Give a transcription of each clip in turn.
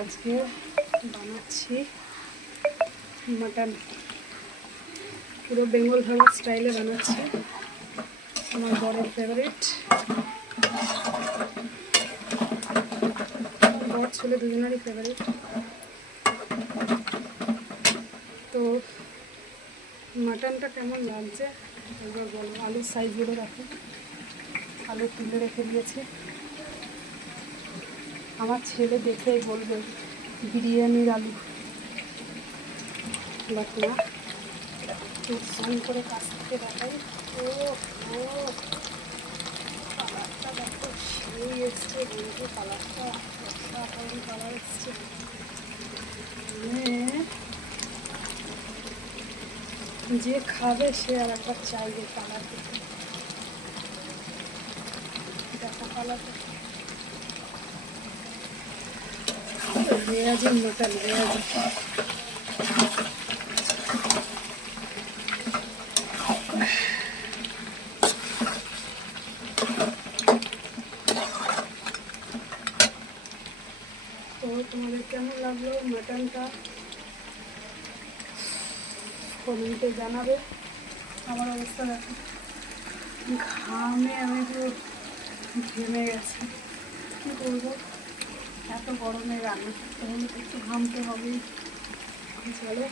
আজকে বানাচ্ছি মাটন, পুরো বেঙ্গল ধাবা স্টাইলে বানাচ্ছি। আমার বড় ফেভারিট, বড় ছেলে দুজনেরই ফেভারিট। তো মাটনটা কেমন লাগছে একবার বলো। আলুর সাইজগুলো রাখি, আলু তুলে রেখে দিয়েছি। আমার ছেলে দেখেই বলবে বিরিয়ানির আলু, বাট না, ফোন করে কাছ থেকে দেখাই। ও ও কালারটা দেখো, সেই এসছে বন্ধু, কালারটা অসাধারণ কালার এসছে। যে খাবে সে আর একবার চাইবে কালার দেখে। দেখো কালারটা, রেয়াজি মটন, রেয়াজি। তো তোমাদের কেমন লাগলো মাটনটা কমেন্টে জানাবে। আমার অবস্থা দেখো, ঘামে আমি পুরো ঘেমে গেছি। কী করবো, এত গরমে রান্না করতে হলে একটু ঘামতে হবেই। চলো,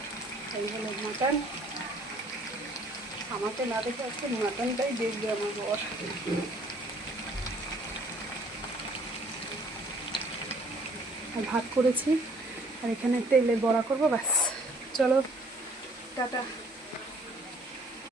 এই হলো মাটন। আমাকে না দেখে আজকে মাটনটাই দেখবে আমার বর। ভাত করেছি আর এখানে তেলে বড়া করবো, ব্যাস। চলো টাটা।